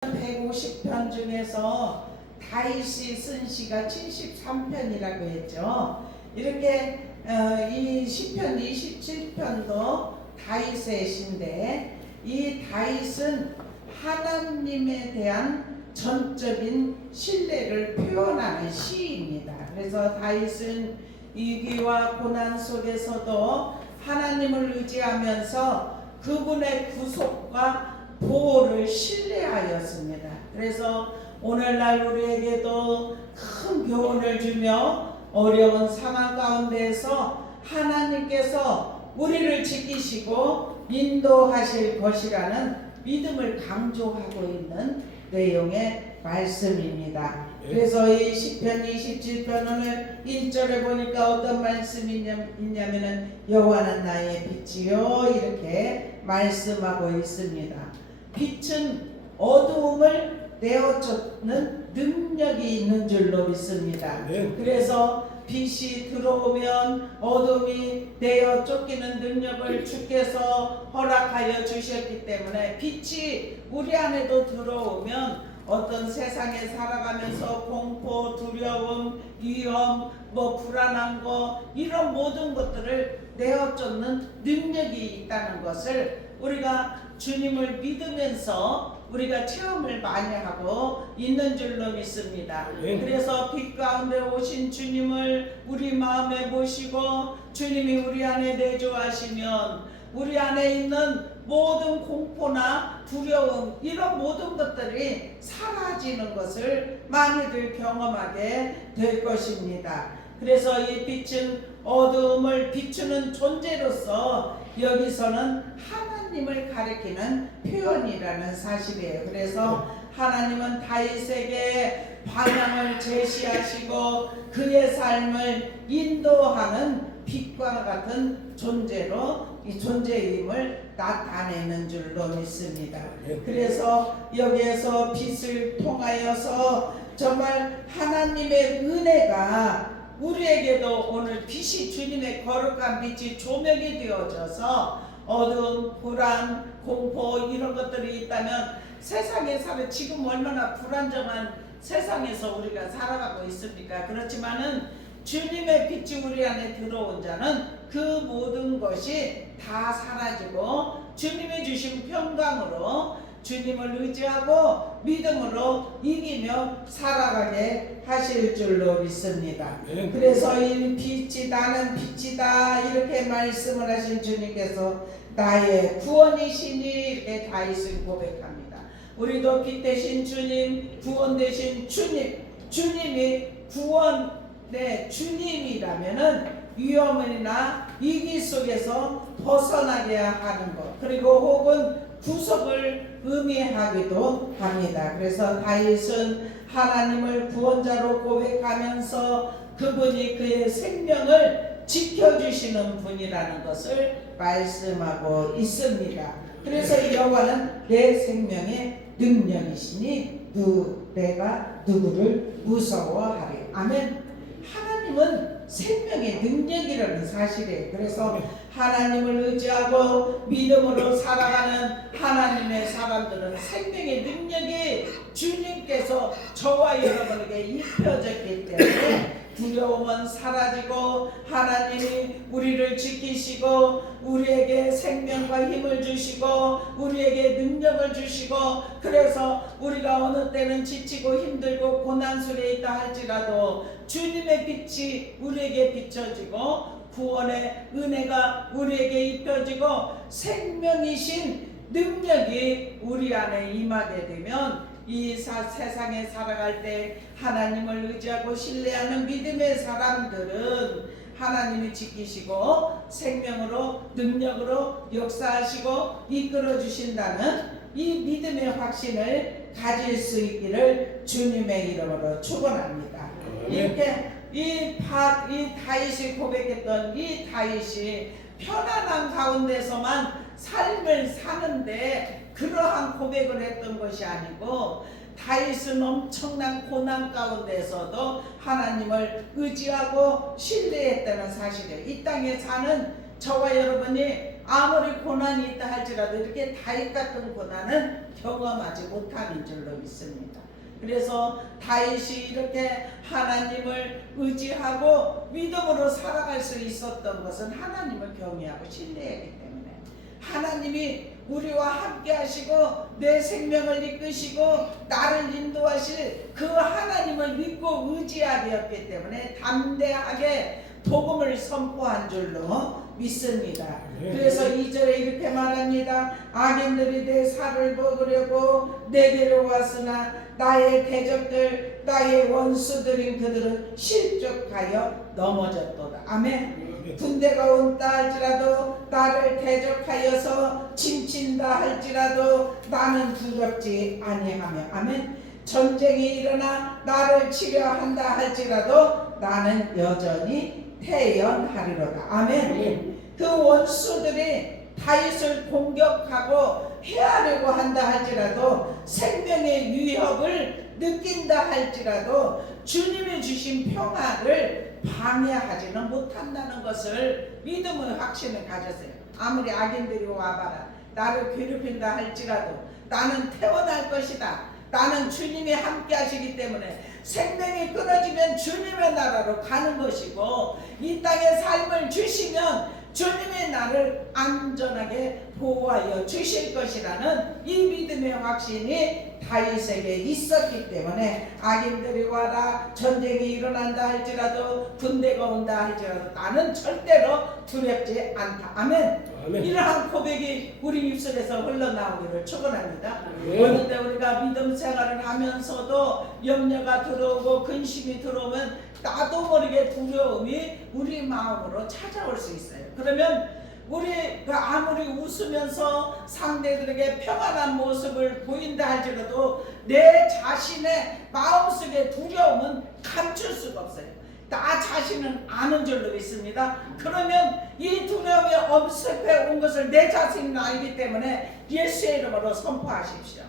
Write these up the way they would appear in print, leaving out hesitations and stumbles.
150편 중에서 다윗이 쓴 시가 73편이라고 했죠. 이렇게 이 시편 27편도 다윗의 시인데, 이 다윗은 하나님에 대한 전적인 신뢰를 표현하는 시입니다. 그래서 다윗은 위기와 고난 속에서도 하나님을 의지하면서 그분의 구속과 보호를 신뢰하였습니다. 그래서 오늘날 우리에게도 큰 교훈을 주며 어려운 상황 가운데에서 하나님께서 우리를 지키시고 인도하실 것이라는 믿음을 강조하고 있는 내용의 말씀입니다. 그래서 이 시편 27편 오늘 1절에 보니까 어떤 말씀이 있냐면은 여호와는 나의 빛이요 이렇게 말씀하고 있습니다. 빛은 어두움을 내어쫓는 능력이 있는 줄로 믿습니다. 그래서 빛이 들어오면 어둠이 내어 쫓기는 능력을 주께서 허락하여 주셨기 때문에, 빛이 우리 안에도 들어오면 어떤 세상에 살아가면서 공포, 두려움, 위험, 불안한 거, 이런 모든 것들을 내어 쫓는 능력이 있다는 것을 우리가 주님을 믿으면서 우리가 체험을 많이 하고 있는 줄로 믿습니다. 그래서 빛 가운데 오신 주님을 우리 마음에 모시고 주님이 우리 안에 내주하시면 우리 안에 있는 모든 공포나 두려움, 이런 모든 것들이 사라지는 것을 많이들 경험하게 될 것입니다. 그래서 이 빛은 어두움을 비추는 존재로서 여기서는 하나님을 가리키는 표현이라는 사실이에요. 그래서 하나님은 다윗에게 방향을 제시하시고 그의 삶을 인도하는 빛과 같은 존재로 이 존재임을 나타내는 줄로 믿습니다. 그래서 여기에서 빛을 통하여서 정말 하나님의 은혜가 우리에게도 오늘 빛이, 주님의 거룩한 빛이 조명이 되어져서 어두움, 불안, 공포 이런 것들이 있다면 세상에 지금 얼마나 불안정한 세상에서 우리가 살아가고 있습니까? 그렇지만은 주님의 빛이 우리 안에 들어온 자는 그 모든 것이 다 사라지고 주님이 주신 평강으로 주님을 의지하고 믿음으로 이기며 살아가게 하실 줄로 믿습니다. 그래서 이 빛이, 나는 빛이다 이렇게 말씀을 하신 주님께서 나의 구원이시니 이렇게 다윗은 고백합니다. 우리도 빛 대신 주님, 구원 대신 주님, 주님이 구원의 주님이라면은 위험이나 위기 속에서 벗어나게 하는 것, 그리고 혹은 구속을 의미하기도 합니다. 그래서 다윗은 하나님을 구원자로 고백하면서 그분이 그의 생명을 지켜주시는 분이라는 것을 말씀하고 있습니다. 그래서 여호와는 내 생명의 능력이시니 내가 누구를 무서워하리. 아멘. 하나님은 생명의 능력이라는 사실이에요. 그래서 하나님을 의지하고 믿음으로 살아가는 하나님의 사람들은 생명의 능력이 주님께서 저와 여러분에게 입혀졌기 때문에 두려움은 사라지고 하나님이 우리를 지키시고 우리에게 생명과 힘을 주시고 우리에게 능력을 주시고, 그래서 우리가 어느 때는 지치고 힘들고 고난 속에 있다 할지라도 주님의 빛이 우리에게 비춰지고 구원의 은혜가 우리에게 입혀지고 생명이신 능력이 우리 안에 임하게 되면 이 세상에 살아갈 때 하나님을 의지하고 신뢰하는 믿음의 사람들은 하나님이 지키시고 생명으로 능력으로 역사하시고 이끌어 주신다는 이 믿음의 확신을 가질 수 있기를 주님의 이름으로 축원합니다. 이렇게 이 다윗이 고백했던 이 다윗이 편안한 가운데서만 삶을 사는데 그러한 고백을 했던 것이 아니고, 다윗은 엄청난 고난 가운데서도 하나님을 의지하고 신뢰했다는 사실이에요. 이 땅에 사는 저와 여러분이 아무리 고난이 있다 할지라도 이렇게 다윗 같은 고난은 경험하지 못하는 줄로 믿습니다. 그래서 다윗이 이렇게 하나님을 의지하고 믿음으로 살아갈 수 있었던 것은 하나님을 경외하고 신뢰하기 때문에, 하나님이 우리와 함께 하시고 내 생명을 이끄시고 나를 인도하실 그 하나님을 믿고 의지하기였기 때문에 담대하게 복음을 선포한 줄로 믿습니다. 그래서 2절에 이렇게 말합니다. 악인들이 내 살을 먹으려고 내게로 왔으나 나의 대적들 나의 원수들인 그들은 실족하여 넘어졌도다. 아멘. 군대가 온다 할지라도 나를 대적하여서 침친다 할지라도 나는 두렵지 아니하며, 아멘. 전쟁이 일어나 나를 치려한다 할지라도 나는 여전히 태연하리로다. 아멘. 그 원수들이 다윗을 공격하고 해하려고 한다 할지라도, 생명의 위협을 느낀다 할지라도 주님이 주신 평화를 방해하지는 못한다는 것을 믿음의 확신을 가졌어요. 아무리 악인들이 와봐라, 나를 괴롭힌다 할지라도 나는 태어날 것이다. 나는 주님이 함께 하시기 때문에 생명이 끊어지면 주님의 나라로 가는 것이고, 이 땅에 삶을 주시면 주님이 나를 안전하게 보호하여 주실 것이라는 이 믿음의 확신이 다윗에게 있었기 때문에 악인들이 와라, 전쟁이 일어난다 할지라도, 군대가 온다 할지라도 나는 절대로 두렵지 않다. 아멘. 아멘. 이러한 고백이 우리 입술에서 흘러나오기를 축원합니다. 그런데 우리가 믿음 생활을 하면서도 염려가 들어오고 근심이 들어오면 나도 모르게 두려움이 우리 마음으로 찾아올 수 있어요. 그러면 우리가 아무리 웃으면서 상대들에게 평안한 모습을 보인다 할지라도 내 자신의 마음속의 두려움은 감출 수가 없어요. 나 자신은 아는 줄로 믿습니다. 그러면 이 두려움이 엄습해 온 것을 내 자신은 알기 때문에 예수의 이름으로 선포하십시오.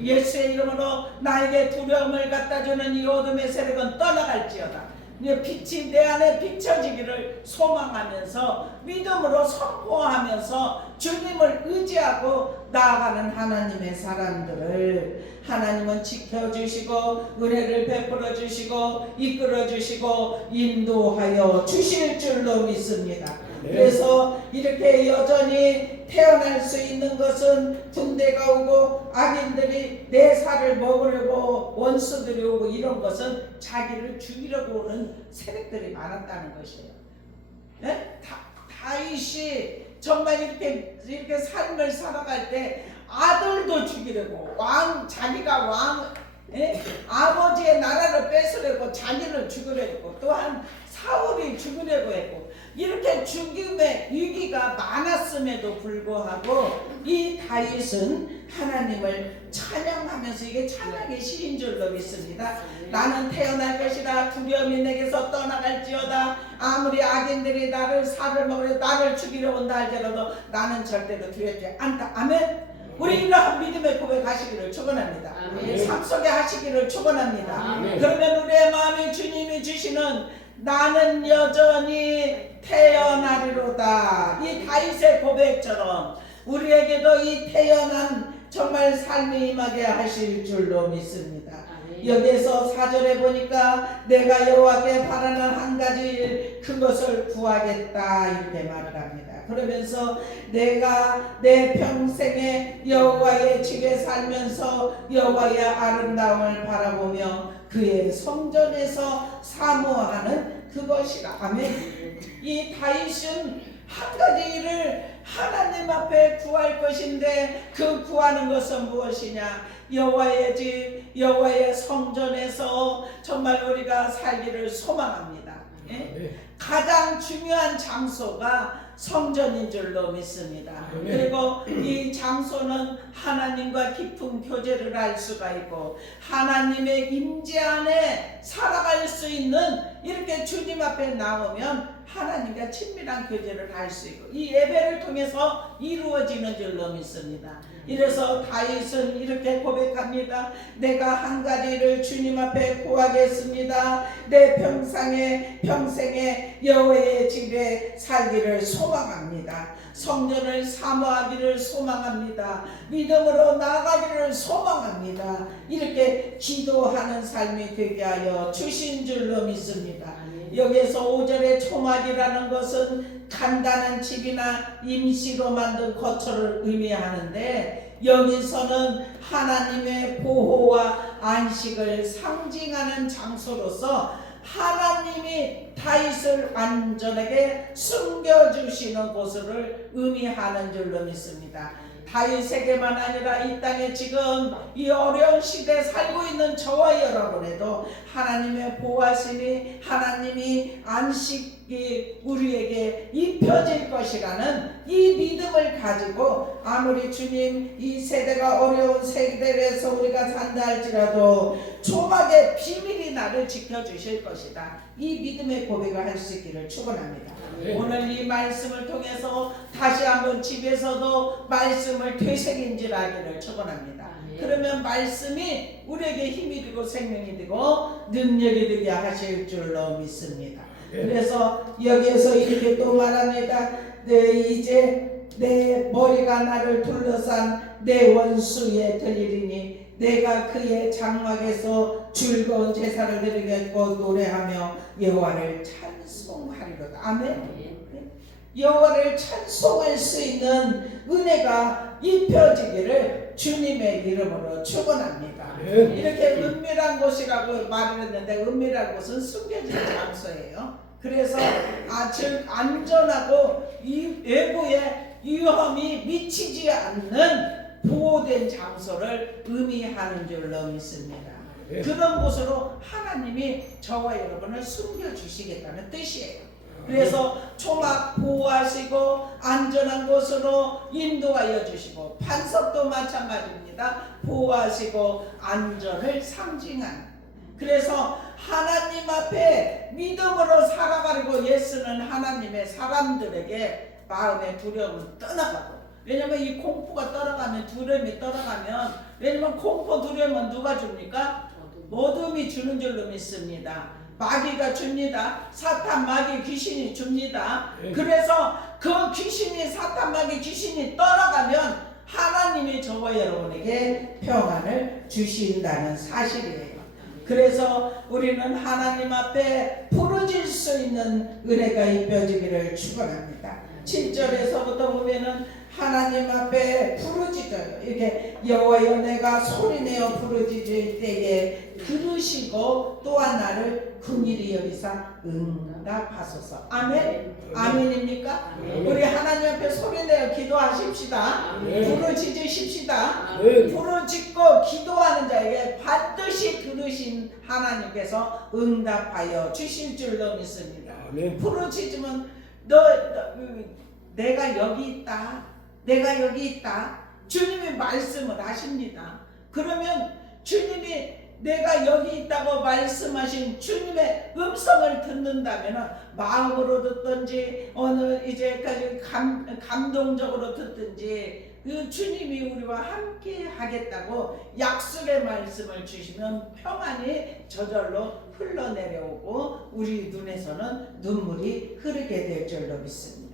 예수의 이름으로 나에게 두려움을 갖다주는 이 어둠의 세력은 떠나갈지어다. 빛이 내 안에 비춰지기를 소망하면서 믿음으로 선포하면서 주님을 의지하고 나아가는 하나님의 사람들을 하나님은 지켜주시고 은혜를 베풀어 주시고 이끌어 주시고 인도하여 주실 줄로 믿습니다. 그래서 이렇게 여전히 태어날 수 있는 것은 군대가 오고 악인들이 내 살을 먹으려고 원수들이 오고 이런 것은 자기를 죽이려고 오는 세력들이 많았다는 것이에요. 네? 다윗이 정말 이렇게 삶을 살아갈 때 아들도 죽이려고 자기가 아버지의 나라를 뺏으려고 자기를 죽이려고, 또한 사울이 죽이려고 했고, 이렇게 죽임의 위기가 많았음에도 불구하고 이 다윗은 하나님을 찬양하면서, 이게 찬양의 시인 줄로 믿습니다. 나는 태어날 것이다. 두려움이 내게서 떠나갈지어다. 아무리 악인들이 살을 먹으려 나를 죽이려 온다 할지라도 나는 절대로 두렵지 않다. 아멘. 우리 이러한 믿음의 고백하시기를 축원합니다. 삶 속에 하시기를 축원합니다. 그러면 우리의 마음에 주님이 주시는 나는 여전히 태어나리로다, 이 다윗의 고백처럼 우리에게도 이 태어난 정말 삶이 임하게 하실 줄로 믿습니다. 여기에서 4절에 보니까 내가 여호와께 바라는 한 가지 일, 그것을 구하겠다 이렇게 말을 합니다. 그러면서 내가 내 평생에 여호와의 집에 살면서 여호와의 아름다움을 바라보며 그의 성전에서 사모하는 그것이라. 아멘. 이 다윗은 한 가지 일을 하나님 앞에 구할 것인데, 그 구하는 것은 무엇이냐? 여호와의 집, 여호와의 성전에서 정말 우리가 살기를 소망합니다. 예? 가장 중요한 장소가 성전인 줄로 믿습니다. 그리고 이 장소는 하나님과 깊은 교제를 할 수가 있고 하나님의 임재 안에 살아갈 수 있는, 이렇게 주님 앞에 나오면 하나님과 친밀한 교제를 할 수 있고 이 예배를 통해서 이루어지는 줄로 믿습니다. 이래서 다윗은 이렇게 고백합니다. 내가 한 가지를 주님 앞에 구하겠습니다. 내 평생에 여호와의 집에 살기를 소망합니다. 성전을 사모하기를 소망합니다. 믿음으로 나아가기를 소망합니다. 이렇게 기도하는 삶이 되게 하여 주신 줄로 믿습니다. 여기에서 5절의 초막이라는 것은 간단한 집이나 임시로 만든 거처를 의미하는데 여기서는 하나님의 보호와 안식을 상징하는 장소로서 하나님이 다윗을 안전하게 숨겨주시는 곳을 의미하는 줄로 믿습니다. 다윗에게만 아니라 이 땅에 지금 이 어려운 시대에 살고 있는 저와 여러분에도 하나님의 보호하심이 하나님이 안식이 우리에게 입혀질 것이라는 이 믿음을 가지고 아무리 주님 이 세대가 어려운 세대에서 우리가 산다 할지라도 초막의 비밀이 나를 지켜주실 것이다. 이 믿음의 고백을 할 수 있기를 축원합니다. 오늘 이 말씀을 통해서 다시 한번 집에서도 말씀을 되새김질하기를 축원합니다. 그러면 말씀이 우리에게 힘이 되고 생명이 되고 능력이 되게 하실 줄로 믿습니다. 그래서 여기에서 이렇게 또 말합니다. 이제 내 머리가 나를 둘러싼 내 원수에 들리리니 내가 그의 장막에서 즐거운 제사를 드리겠고 노래하며 여호와를 찬송하리로다. 아멘. 여호와를 찬송할 수 있는 은혜가 입혀지기를 주님의 이름으로 축원합니다. 이렇게 은밀한 곳이라고 말을 했는데 은밀한 곳은 숨겨진 장소예요. 그래서 즉 안전하고 이 외부에 위험이 미치지 않는 보호된 장소를 의미하는 줄로 믿습니다. 그런 곳으로 하나님이 저와 여러분을 숨겨주시겠다는 뜻이에요. 그래서 초막 보호하시고 안전한 곳으로 인도하여 주시고 반석도 마찬가지입니다. 보호하시고 안전을 상징하는. 그래서 하나님 앞에 믿음으로 살아가려고 애쓰는 하나님의 사람들에게 마음의 두려움은 떠나가고, 왜냐면 이 공포가 떠나가면, 두려움이 떠나가면, 왜냐면 공포 두려움은 누가 줍니까? 어둠이 주는 줄로 믿습니다. 마귀가 줍니다. 사탄 마귀 귀신이 줍니다. 그래서 그 귀신이 사탄 마귀 귀신이 떠나가면 하나님이 저와 여러분에게 평안을 주신다는 사실이에요. 그래서 우리는 하나님 앞에 부르질 수 있는 은혜가 입혀지기를 축원합니다. 7절에서부터 보면은 하나님 앞에 부르짖어요. 이렇게 여호와여 내가 소리내어 부르짖을 때에 들으시고 또한 나를 긍휼히 여기사 응답하소서. 아멘. 아멘입니까? 우리 하나님 앞에 소리내어 기도하십시다. 부르짖으십시다. 부르짖고 기도하는 자에게 반드시 들으신 하나님께서 응답하여 주실 줄로 믿습니다. 부르짖으면 내가 여기 있다. 내가 여기 있다. 주님이 말씀을 하십니다. 그러면 주님이 내가 여기 있다고 말씀하신 주님의 음성을 듣는다면 마음으로 듣든지 어느 이제까지 감동적으로 듣든지 그 주님이 우리와 함께 하겠다고 약속의 말씀을 주시면 평안이 저절로 흘러내려오고 우리 눈에서는 눈물이 흐르게 될 줄로 믿습니다.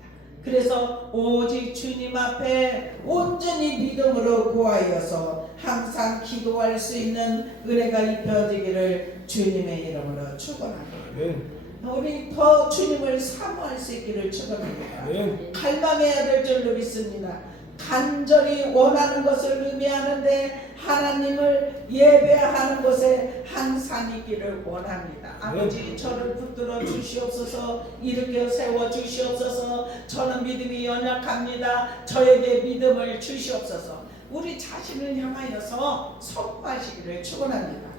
그래서 오직 주님 앞에 온전히 믿음으로 구하여서 항상 기도할 수 있는 은혜가 입혀지기를 주님의 이름으로 축원합니다. 우리 더 주님을 사모할 수 있기를 축원합니다. 갈망해야 될 줄로 믿습니다. 간절히 원하는 것을 의미하는데 하나님을 예배하는 곳에 항상 있기를 원합니다. 아버지 저를 붙들어 주시옵소서. 일으켜 세워 주시옵소서. 저는 믿음이 연약합니다. 저에게 믿음을 주시옵소서. 우리 자신을 향하여서 선포하시기를 축원합니다.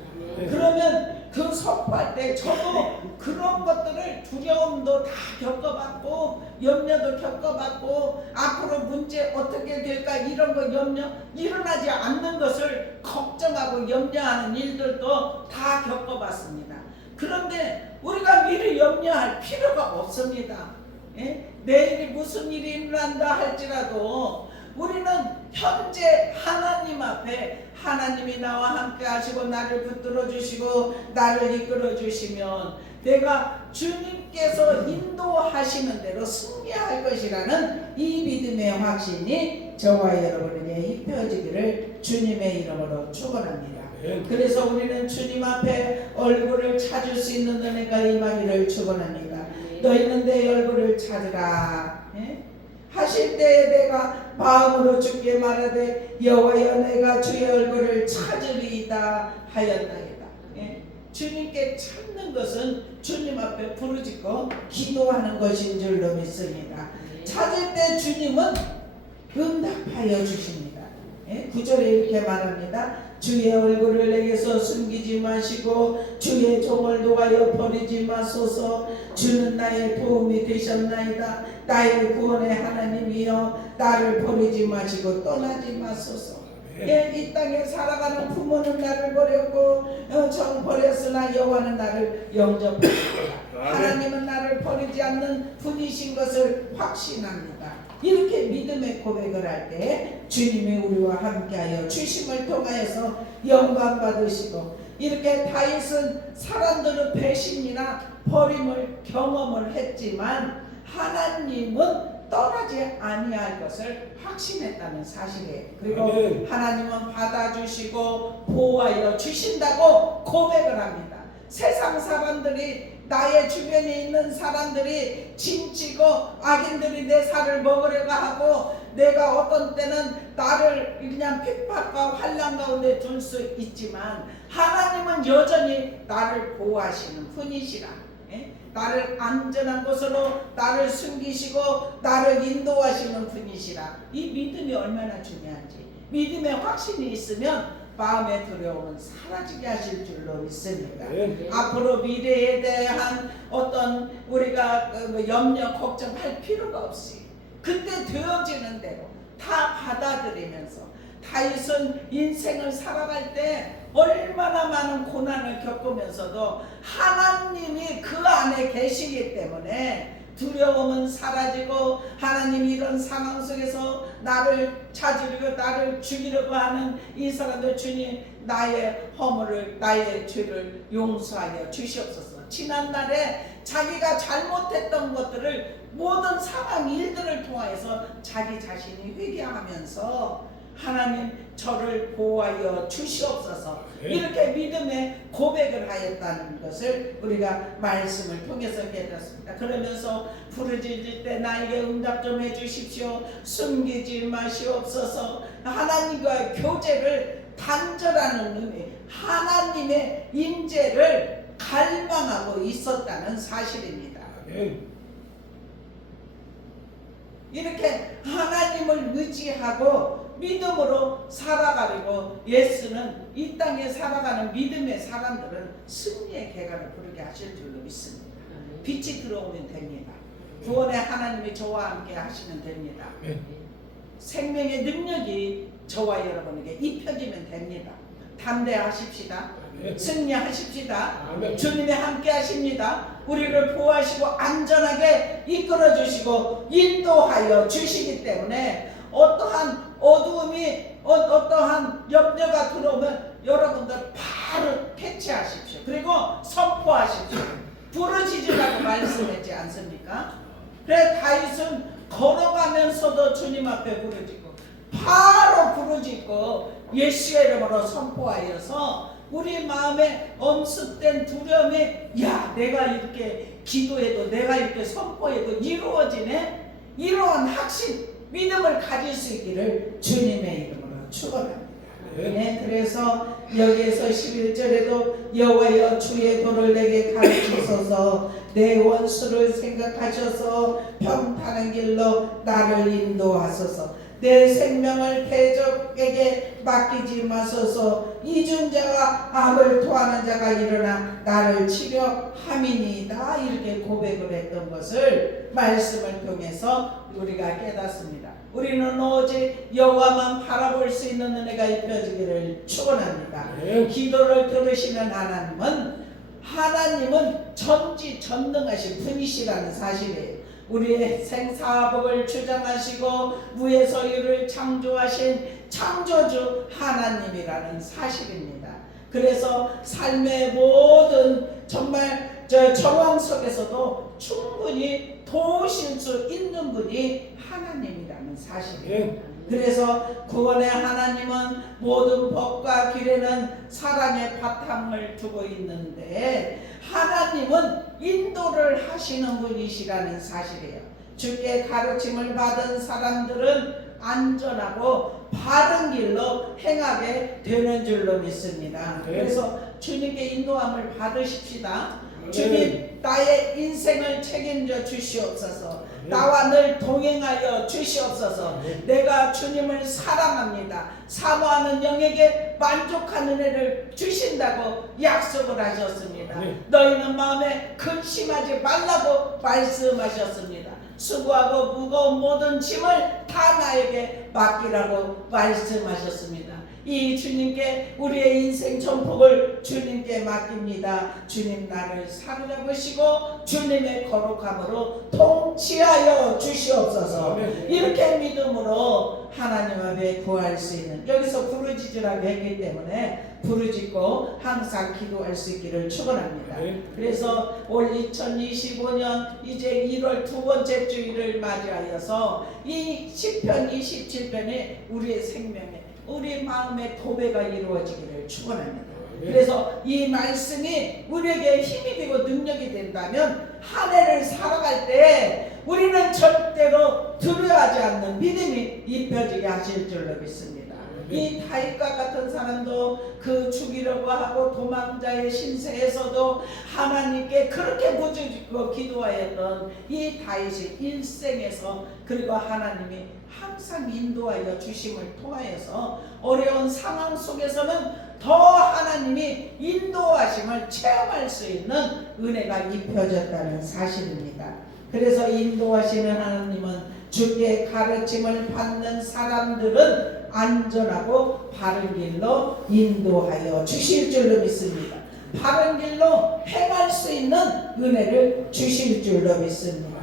그러면 그 선포할 때 저도 그런 것들을 두려움도 다 겪어봤고 염려도 겪어봤고 앞으로 문제 어떻게 될까 이런 거 염려 일어나지 않는 것을 걱정하고 염려하는 일들도 다 겪어봤습니다. 그런데 우리가 미리 염려할 필요가 없습니다. 예? 내일이 무슨 일이 일어난다 할지라도 우리는 현재 하나님 앞에 하나님이 나와 함께 하시고 나를 붙들어 주시고 나를 이끌어 주시면 내가 주님께서 인도하시는 대로 승리할 것이라는 이 믿음의 확신이 저와 여러분에게 입혀지기를 주님의 이름으로 축원합니다. 그래서 우리는 주님 앞에 얼굴을 찾을 수 있는 은혜가 임하기를 축원합니다. 너희는 내 얼굴을 찾으라. 예? 하실 때에 내가 마음으로 주께 말하되 여호와여 내가 주의 얼굴을 찾으리이다 하였나이다. 예? 주님께 찾는 것은 주님 앞에 부르짖고 기도하는 것인 줄로 믿습니다. 찾을 때 주님은 응답하여 주십니다. 예? 9절에 이렇게 말합니다. 주의 얼굴을 내게서 숨기지 마시고 주의 종을 놓아여 버리지 마소서. 주는 나의 도움이 되셨나이다. 나의 구원의 하나님이여 나를 버리지 마시고 떠나지 마소서. 예, 이 땅에 살아가는 부모는 나를 버렸고 정 버렸으나 여호와는 나를 영접하십니다. 하나님은 나를 버리지 않는 분이신 것을 확신합니다. 이렇게 믿음의 고백을 할 때 주님이 우리와 함께하여 주심을 통하여서 영광 받으시고, 이렇게 다윗은 사람들의 배신이나 버림을 경험을 했지만 하나님은 떠나지 아니할 것을 확신했다는 사실이에요. 그리고 하나님은 받아주시고 보호하여 주신다고 고백을 합니다. 세상 사람들이, 나의 주변에 있는 사람들이 짐치고 악인들이 내 살을 먹으려고 하고 내가 어떤 때는 나를 그냥 핍박과 환난 가운데 둘 수 있지만 하나님은 여전히 나를 보호하시는 분이시라. 나를 안전한 곳으로 나를 숨기시고 나를 인도하시는 분이시라. 이 믿음이 얼마나 중요한지, 믿음의 확신이 있으면 마음의 두려움은 사라지게 하실 줄로 믿습니다. 앞으로 미래에 대한 어떤 우리가 염려 걱정할 필요가 없이 그때 되어지는 대로 다 받아들이면서, 다윗은 인생을 살아갈 때 얼마나 많은 고난을 겪으면서도 하나님이 그 안에 계시기 때문에 두려움은 사라지고, 하나님이 이런 상황 속에서 나를 찾으려고 나를 죽이려고 하는 이 사람들, 주님 나의 허물을, 나의 죄를 용서하여 주시옵소서. 지난날에 자기가 잘못했던 것들을, 모든 상황 일들을 통하여서 자기 자신이 회개하면서 하나님 저를 보호하여 주시옵소서, 이렇게 믿음의 고백을 하였다는 것을 우리가 말씀을 통해서 깨달았습니다. 그러면서 부르짖을 때 나에게 응답 좀 해주십시오. 숨기지 마시옵소서. 하나님과의 교제를 단절하는 의미, 하나님의 임재를 갈망하고 있었다는 사실입니다. 이렇게 하나님을 의지하고 믿음으로 살아가려고 예수는 이 땅에 살아가는 믿음의 사람들은 승리의 계가를 부르게 하실 줄로 믿습니다. 빛이 들어오면 됩니다. 구원의 하나님이 저와 함께 하시면 됩니다. 생명의 능력이 저와 여러분에게 입혀지면 됩니다. 담대하십시다. 승리하십시다. 주님이 함께 하십니다. 우리를 보호하시고 안전하게 이끌어 주시고 인도하여 주시기 때문에 어떠한 어두움이, 어떠한 염려가 들어오면 여러분들 바로 캐치하십시오. 그리고 선포하십시오. 부르짖으라고 말씀했지 않습니까? 그래 다윗은 걸어가면서도 주님 앞에 부르짖고 바로 부르짖고 예수의 이름으로 선포하여서 우리 마음에 엄습된 두려움이, 야 내가 이렇게 기도해도 내가 이렇게 선포해도 이루어지네, 이러한 확신, 믿음을 가질 수 있기를 주님의 이름으로 축원합니다. 네, 그래서 여기에서 11절에도 여호와여 주의 도를 내게 가르치소서. 내 원수를 생각하셔서 평탄한 길로 나를 인도하소서. 내 생명을 대적에게 맡기지 마소서. 이중자와 악을 토하는 자가 일어나 나를 치려 함이니이다. 이렇게 고백을 했던 것을 말씀을 통해서 우리가 깨닫습니다. 우리는 오직 여호와만 바라볼 수 있는 은혜가 입혀지기를 축원합니다. 기도를 들으시는 하나님은 하나님은 전지전능하신 분이시라는 사실이에요. 우리의 생사복을 주장하시고 무에서유를 창조하신 창조주 하나님이라는 사실입니다. 그래서 삶의 모든 정말 정황 속에서도 충분히 도우실 수 있는 분이 하나님이라는 사실이에요. 그래서 구원의 하나님은 모든 법과 규례는 사랑의 바탕을 두고 있는데 하나님은 인도를 하시는 분이시라는 사실이에요. 주께 가르침을 받은 사람들은 안전하고 바른 길로 행하게 되는 줄로 믿습니다. 그래서 주님께 인도함을 받으십시다. 주님, 나의 인생을 책임져 주시옵소서. 나와 늘 동행하여 주시옵소서. 내가 주님을 사랑합니다. 사모하는 영에게 만족하는 은혜를 주신다고 약속을 하셨습니다. 너희는 마음에 근심하지 말라고 말씀하셨습니다. 수고하고 무거운 모든 짐을 다 나에게 맡기라고 말씀하셨습니다. 이 주님께 우리의 인생 전폭을 주님께 맡깁니다. 주님 나를 사로잡으시고 주님의 거룩함으로 통치하여 주시옵소서. 이렇게 믿음으로 하나님 앞에 구할 수 있는, 여기서 부르짖으라고 했기 때문에 부르짖고 항상 기도할 수 있기를 축원합니다. 그래서 올 2025년 이제 1월 두 번째 주일을 맞이하여서 이 시편 27편에 우리의 생명에 우리 마음의 도배가 이루어지기를 축원합니다. 그래서 이 말씀이 우리에게 힘이 되고 능력이 된다면 한 해를 살아갈 때 우리는 절대로 두려워하지 않는 믿음이 입혀지게 하실 줄로 믿습니다. 이 다윗과 같은 사람도 그 죽이려고 하고 도망자의 신세에서도 하나님께 그렇게 부르짖고 기도하였던 이 다윗의 일생에서, 그리고 하나님이 항상 인도하여 주심을 통하여서 어려운 상황 속에서는 더 하나님이 인도하심을 체험할 수 있는 은혜가 입혀졌다는 사실입니다. 그래서 인도하시는 하나님은 주께 가르침을 받는 사람들은 안전하고 바른 길로 인도하여 주실 줄로 믿습니다. 바른 길로 행할 수 있는 은혜를 주실 줄로 믿습니다.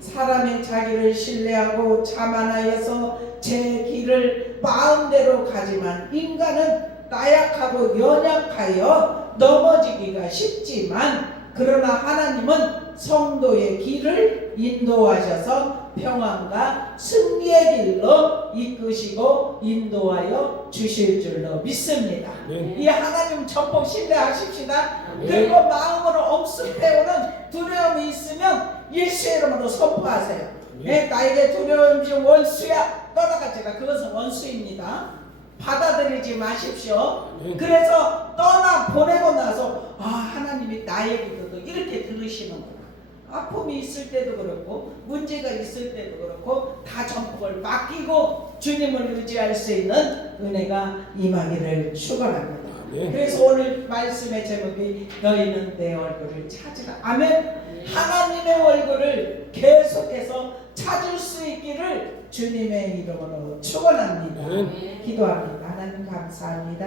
사람이 자기를 신뢰하고 자만하여서 제 길을 마음대로 가지만 인간은 나약하고 연약하여 넘어지기가 쉽지만, 그러나 하나님은 성도의 길을 인도하셔서 평안과 승리의 길로 이끄시고 인도하여 주실 줄로 믿습니다. 이 하나님 전폭 신뢰하십시다. 그리고 마음으로 엄습해오는 두려움이 있으면 예수의 이름으로 선포하세요. 나에게 두려움이 원수야 떠나가지라. 그것은 원수입니다. 받아들이지 마십시오. 그래서 떠나 보내고 나서 하나님이 나의 기도도 이렇게 들으시는구나. 아픔이 있을 때도 그렇고 문제가 있을 때도 그렇고 다 전폭을 맡기고 주님을 의지할 수 있는 은혜가 임하기를 축원합니다. 그래서 오늘 말씀의 제목이 너희는 내 얼굴을 찾으라. 아멘. 하나님의 얼굴을 계속해서 찾을 수 있기를 주님의 이름으로 축원합니다. 기도합니다. 하나님 감사합니다.